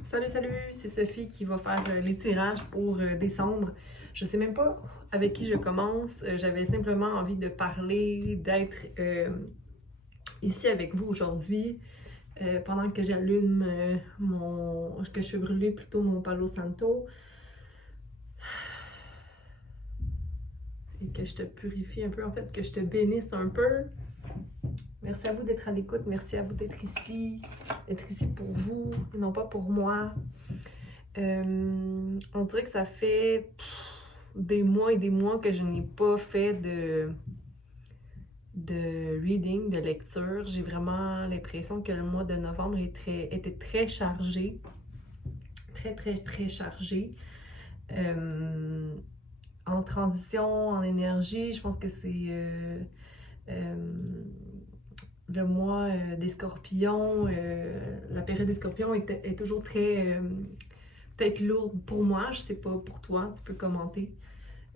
Salut, salut, c'est Sophie qui va faire les tirages pour décembre. Je sais même pas avec qui je commence. J'avais simplement envie de parler, d'être ici avec vous aujourd'hui pendant que j'allume que je fais brûler plutôt mon Palo Santo et que je te purifie un peu, en fait, que je te bénisse un peu. Merci à vous d'être à l'écoute, merci à vous d'être ici pour vous et non pas pour moi. On dirait que ça fait des mois et des mois que je n'ai pas fait de reading, de lecture. J'ai vraiment l'impression que le mois de novembre était très chargé. Très chargé. En transition, en énergie, je pense que c'est le mois des scorpions. La période des scorpions est toujours très peut-être lourde pour moi, je sais pas pour toi, tu peux commenter.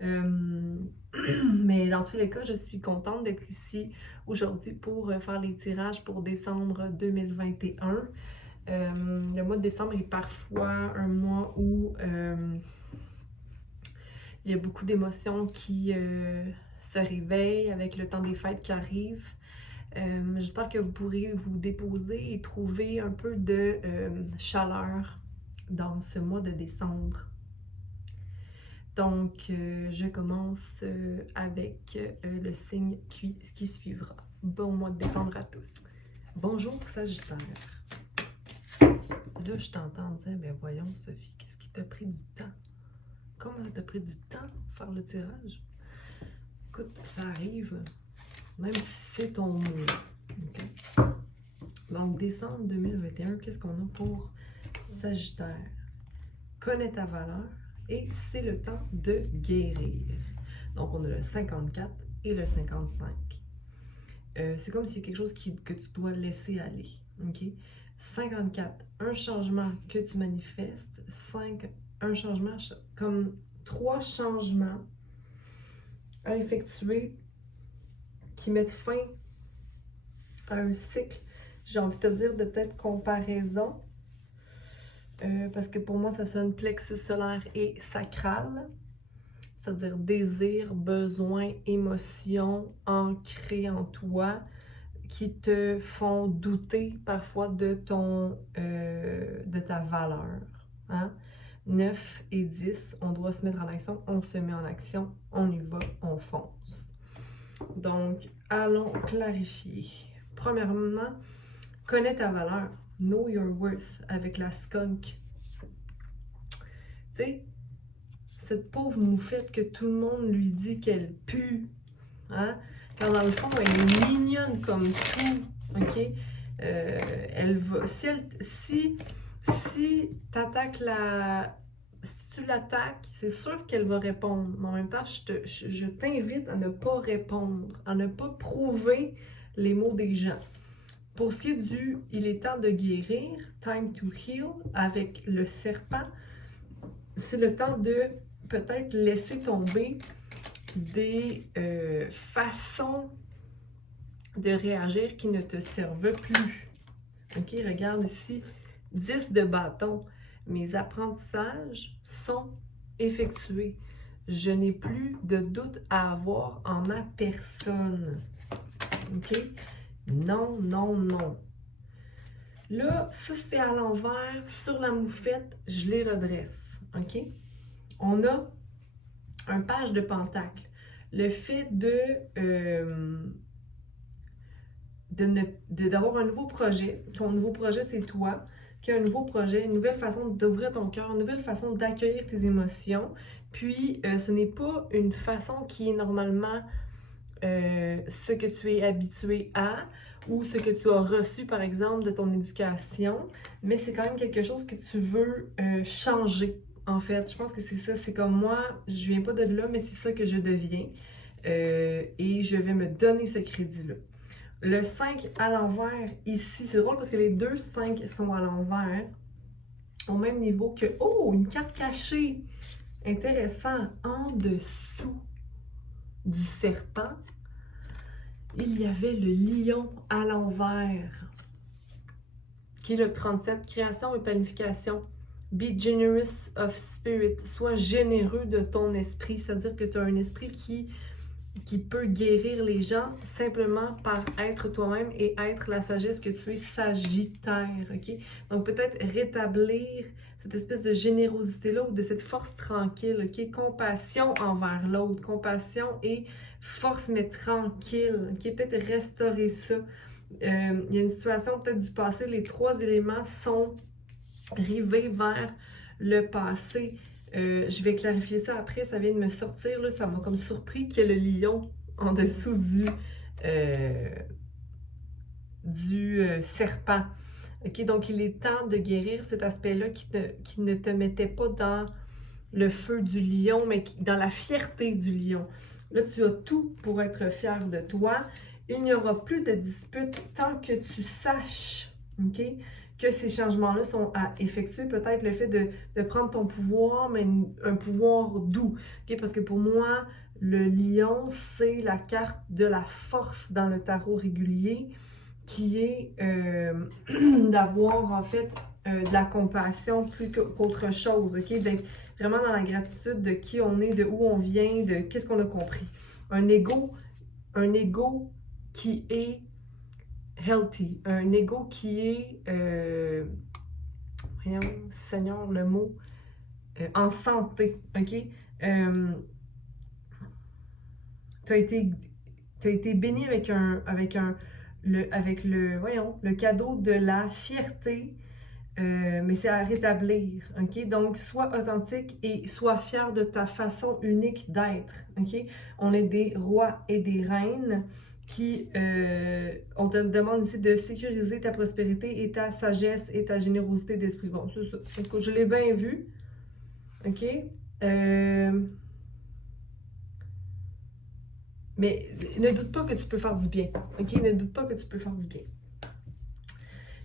Mais dans tous les cas, je suis contente d'être ici aujourd'hui pour faire les tirages pour décembre 2021. Le mois de décembre est parfois un mois où il y a beaucoup d'émotions qui se réveillent avec le temps des fêtes qui arrive. J'espère que vous pourrez vous déposer et trouver un peu de chaleur dans ce mois de décembre. Donc, je commence avec le signe qui suivra. Bon mois de décembre à tous. Bonjour Sagittaire. Là, je t'entends dire, ben voyons Sophie, qu'est-ce qui t'a pris du temps? Comment ça t'a pris du temps faire le tirage? Écoute, ça arrive, même si c'est ton mot. Okay? Donc, décembre 2021, qu'est-ce qu'on a pour Sagittaire? Connais ta valeur. Et c'est le temps de guérir. Donc, on a le 54 et le 55. C'est comme s'il y a quelque chose que tu dois laisser aller. Okay? 54, un changement que tu manifestes. 5, un changement, comme 3 changements à effectuer qui mettent fin à un cycle, j'ai envie de te dire, de peut-être comparaison. Parce que pour moi, ça sonne plexus solaire et sacral, c'est-à-dire désir, besoin, émotion ancrées en toi qui te font douter parfois de ta valeur. Hein? 9 et 10, on doit se mettre en action, on se met en action, on y va, on fonce. Donc, allons clarifier. Premièrement, connais ta valeur. Know your worth avec la skunk. Tu sais, cette pauvre moufette que tout le monde lui dit qu'elle pue, hein? Quand dans le fond, elle est mignonne comme tout, ok? Elle va, si tu l'attaques, c'est sûr qu'elle va répondre. Mais en même temps, je t'invite à ne pas répondre, à ne pas prouver les mots des gens. Pour ce qui est il est temps de guérir, time to heal, avec le serpent, c'est le temps de peut-être laisser tomber des façons de réagir qui ne te servent plus. Ok, regarde ici, 10 de bâton. Mes apprentissages sont effectués. Je n'ai plus de doute à avoir en ma personne. Ok? Non, non, non. Là, ça c'était à l'envers, sur la moufette, je les redresse. OK? On a un page de pentacle. Le fait d'avoir un nouveau projet, ton nouveau projet c'est toi, qui a un nouveau projet, une nouvelle façon d'ouvrir ton cœur, une nouvelle façon d'accueillir tes émotions. Puis, ce n'est pas une façon qui est normalement ce que tu es habitué à ou ce que tu as reçu, par exemple, de ton éducation, mais c'est quand même quelque chose que tu veux changer, en fait. Je pense que c'est ça, c'est comme moi, je viens pas de là, mais c'est ça que je deviens. Et je vais me donner ce crédit-là. Le 5 à l'envers, ici, c'est drôle parce que les deux 5 sont à l'envers, au même niveau que... Oh, une carte cachée! Intéressant. En dessous du serpent, il y avait le lion à l'envers. qui est le 37, création et planification. Be generous of spirit. Sois généreux de ton esprit. C'est-à-dire que tu as un esprit qui peut guérir les gens simplement par être toi-même et être la sagesse que tu es, Sagittaire, ok? Donc peut-être rétablir cette espèce de générosité-là ou de cette force tranquille, ok? Compassion envers l'autre, compassion et force mais tranquille, ok? Peut-être restaurer ça. Il y a une situation peut-être du passé, les 3 éléments sont rivés vers le passé. Je vais clarifier ça après, ça vient de me sortir, là, ça m'a comme surpris qu'il y ait le lion en dessous du serpent. Ok, donc il est temps de guérir cet aspect-là qui ne te mettait pas dans le feu du lion, mais dans la fierté du lion. Là, tu as tout pour être fier de toi. Il n'y aura plus de disputes tant que tu saches, ok, que ces changements-là sont à effectuer. Peut-être le fait de prendre ton pouvoir, mais un pouvoir doux. Okay? Parce que pour moi, le lion, c'est la carte de la force dans le tarot régulier, qui est d'avoir en fait de la compassion plus qu'autre chose. Okay? D'être vraiment dans la gratitude de qui on est, de où on vient, de qu'est-ce qu'on a compris. Un ego qui est healthy, un ego qui est, voyons, Seigneur, le mot, en santé, ok? Tu as été béni avec le cadeau de la fierté, mais c'est à rétablir, ok? Donc, sois authentique et sois fier de ta façon unique d'être, ok? On est des rois et des reines qui, on te demande ici de sécuriser ta prospérité et ta sagesse et ta générosité d'esprit. Bon, c'est ça. Écoute, je l'ai bien vu, ok? Mais ne doute pas que tu peux faire du bien, ok? Ne doute pas que tu peux faire du bien.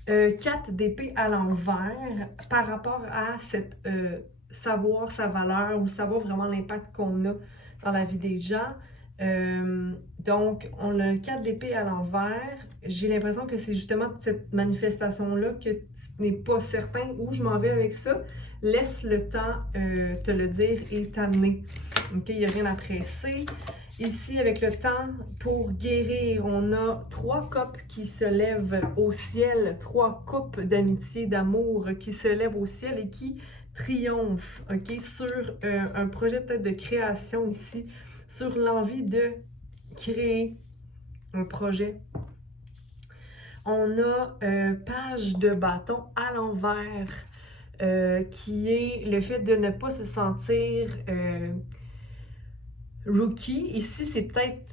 4 d'épée à l'envers par rapport à cette savoir sa valeur ou savoir vraiment l'impact qu'on a dans la vie des gens. Donc, on a le 4 d'épée à l'envers. J'ai l'impression que c'est justement cette manifestation-là que tu n'es pas certain où je m'en vais avec ça. Laisse le temps te le dire et t'amener. OK, il n'y a rien à presser. Ici, avec le temps, pour guérir, on a 3 coupes qui se lèvent au ciel, 3 coupes d'amitié, d'amour qui se lèvent au ciel et qui triomphent, ok, sur un projet peut-être de création ici, sur l'envie de créer un projet. On a page de bâton à l'envers, qui est le fait de ne pas se sentir rookie. Ici, c'est peut-être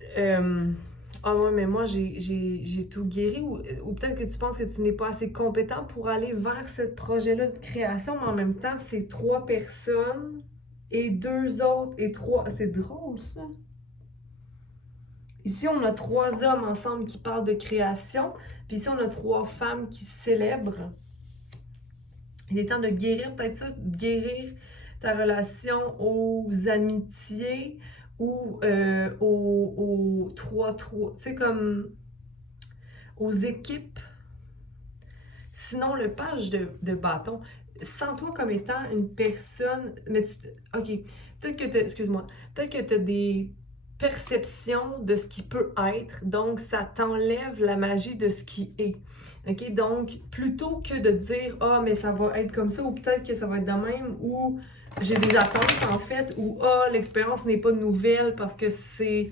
ah ouais, mais moi j'ai tout guéri, ou peut-être que tu penses que tu n'es pas assez compétent pour aller vers ce projet-là de création, mais en même temps, c'est 3 personnes et 2 autres et 3. C'est drôle ça. Ici, on a 3 hommes ensemble qui parlent de création, puis ici, on a 3 femmes qui célèbrent. Il est temps de guérir peut-être ça, de guérir ta relation aux amitiés ou aux 3-3, tu sais, comme aux équipes. Sinon, le page de bâton, sens-toi comme étant une personne, mais ok, peut-être que tu as des perceptions de ce qui peut être, donc ça t'enlève la magie de ce qui est. Ok, donc plutôt que de dire « Ah, mais ça va être comme ça » ou peut-être que ça va être de même, ou j'ai des attentes en fait, ou « Ah, l'expérience n'est pas nouvelle parce que c'est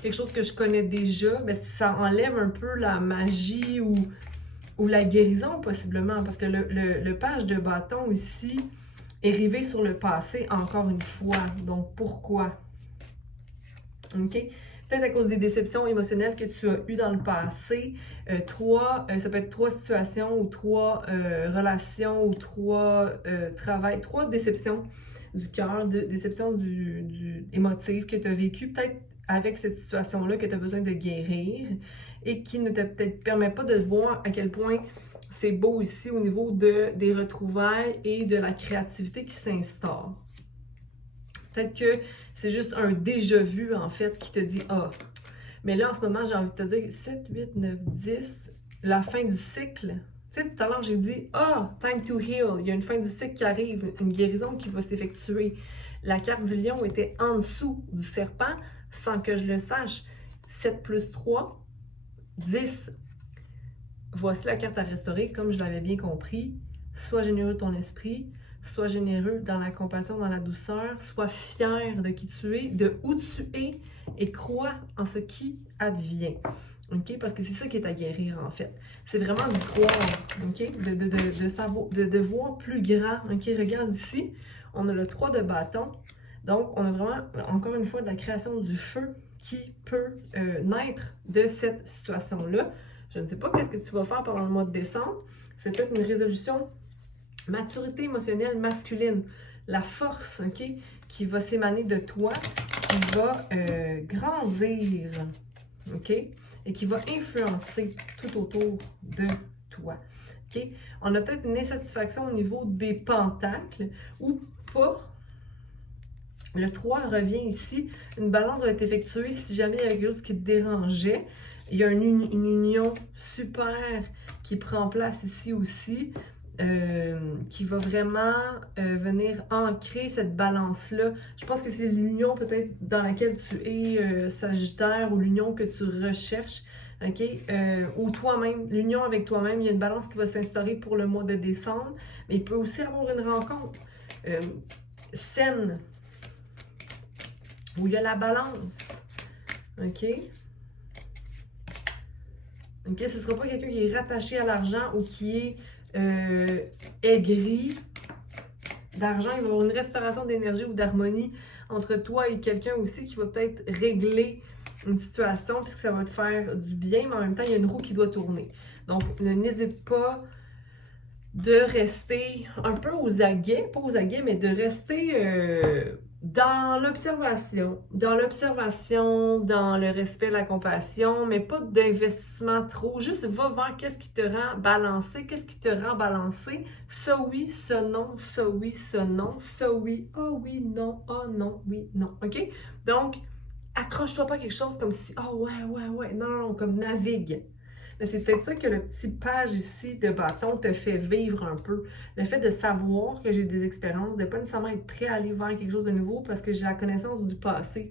quelque chose que je connais déjà », ben ça enlève un peu la magie ou la guérison possiblement, parce que le page de bâton ici est rivé sur le passé encore une fois. Donc pourquoi? OK? Peut-être à cause des déceptions émotionnelles que tu as eues dans le passé. Ça peut être 3 situations ou 3 relations ou 3 travails, 3 déceptions du cœur, déceptions émotives que tu as vécues, peut-être avec cette situation-là que tu as besoin de guérir et qui ne te peut-être permet pas de voir à quel point c'est beau ici au niveau des retrouvailles et de la créativité qui s'instaure. Peut-être que c'est juste un déjà-vu, en fait, qui te dit « Ah! » Mais là, en ce moment, j'ai envie de te dire 7, 8, 9, 10, la fin du cycle. Tu Tu sais, tout à l'heure, j'ai dit, time to heal. Il y a une fin du cycle qui arrive, une guérison qui va s'effectuer. La carte du lion était en dessous du serpent, sans que je le sache. 7 plus 3, 10. Voici la carte à restaurer, comme je l'avais bien compris. Sois généreux de ton esprit, sois généreux dans la compassion, dans la douceur, sois fier de qui tu es, de où tu es, et crois en ce qui advient. OK? Parce que c'est ça qui est à guérir, en fait. C'est vraiment d'y croire, OK? De savoir, de voir plus grand, OK? Regarde ici, on a le 3 de bâton. Donc, on a vraiment, encore une fois, de la création du feu qui peut naître de cette situation-là. Je ne sais pas qu'est-ce que tu vas faire pendant le mois de décembre. C'est peut-être une résolution maturité émotionnelle masculine. La force, OK? Qui va s'émaner de toi, qui va grandir, OK? Et qui va influencer tout autour de toi. OK? On a peut-être une insatisfaction au niveau des pentacles ou pas. Le 3 revient ici. Une balance va être effectuée si jamais il y a quelque chose qui te dérangeait. Il y a une union super qui prend place ici aussi. Qui va vraiment venir ancrer cette balance-là. Je pense que c'est l'union peut-être dans laquelle tu es Sagittaire ou l'union que tu recherches, OK? Ou toi-même, l'union avec toi-même, il y a une balance qui va s'instaurer pour le mois de décembre, mais il peut aussi avoir une rencontre saine, où il y a la balance, OK? OK? Ce ne sera pas quelqu'un qui est rattaché à l'argent ou qui est aigri d'argent. Il va y avoir une restauration d'énergie ou d'harmonie entre toi et quelqu'un aussi qui va peut-être régler une situation puisque ça va te faire du bien, mais en même temps, il y a une roue qui doit tourner. Donc, n'hésite pas de rester un peu aux aguets, pas aux aguets, mais de rester dans l'observation, dans le respect, la compassion, mais pas d'investissement trop. Juste va vers qu'est-ce qui te rend balancé, qu'est-ce qui te rend balancé. Ça oui, ça non, ça oui, ça non, ça oui, oh oui, non, oh non, oui, non. OK? Donc, accroche-toi pas à quelque chose comme si, oh ouais, non, comme navigue. Mais c'est peut-être ça que le petit page ici de bâton te fait vivre un peu. Le fait de savoir que j'ai des expériences, de ne pas nécessairement être prêt à aller vers quelque chose de nouveau parce que j'ai la connaissance du passé.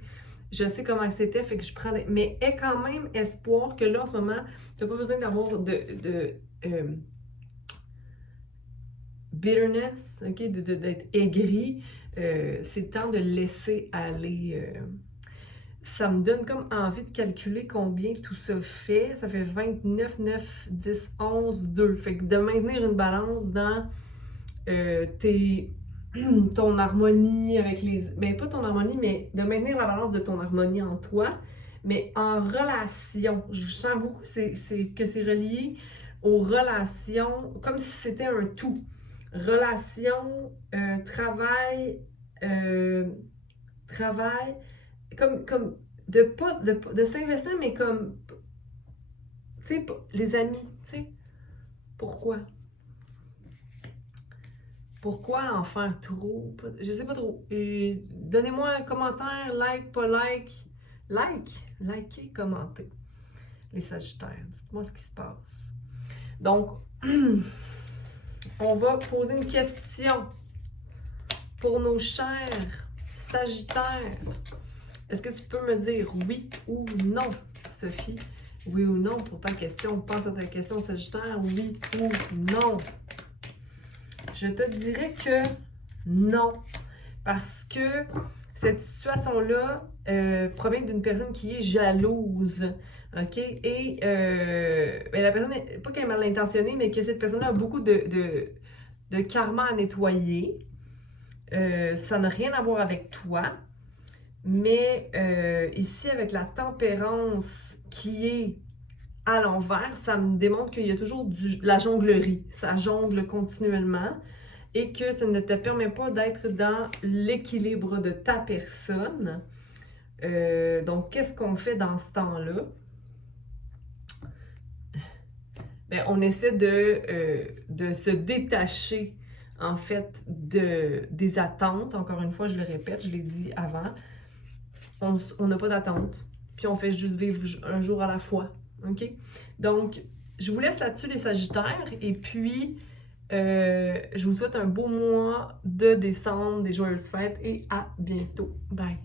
Je sais comment c'était, fait que je prends des... Mais aie quand même espoir que là, en ce moment, tu n'as pas besoin d'avoir de bitterness, OK? D'être aigri. C'est temps de laisser aller... Ça me donne comme envie de calculer combien tout ça fait. Ça fait 29, 9, 10, 11, 2. Fait que de maintenir une balance dans ton harmonie avec les... Ben, pas ton harmonie, mais de maintenir la balance de ton harmonie en toi, mais en relation. Je sens beaucoup que c'est relié aux relations, comme si c'était un tout. Relation, travail, comme de s'investir, mais comme, tu sais, les amis, tu sais, pourquoi? Pourquoi en faire trop? Je sais pas trop. Donnez-moi un commentaire, like, pas likez, commentez. Les Sagittaires, dites-moi ce qui se passe. Donc, on va poser une question pour nos chers Sagittaires. Est-ce que tu peux me dire oui ou non, Sophie? Oui ou non pour ta question. Pense à ta question, Sagittaire. Oui ou non? Je te dirais que non. Parce que cette situation-là provient d'une personne qui est jalouse. OK? Et ben la personne, pas qu'elle est mal intentionnée, mais que cette personne-là a beaucoup de karma à nettoyer. Ça n'a rien à voir avec toi. Mais ici, avec la tempérance qui est à l'envers, ça me démontre qu'il y a toujours de la jonglerie. Ça jongle continuellement et que ça ne te permet pas d'être dans l'équilibre de ta personne. Donc, qu'est-ce qu'on fait dans ce temps-là? Bien, on essaie de se détacher, en fait, des attentes. Encore une fois, je le répète, je l'ai dit avant. On n'a pas d'attente, puis on fait juste vivre un jour à la fois, OK? Donc, je vous laisse là-dessus les Sagittaires et puis je vous souhaite un beau mois de décembre, des joyeuses fêtes et à bientôt. Bye!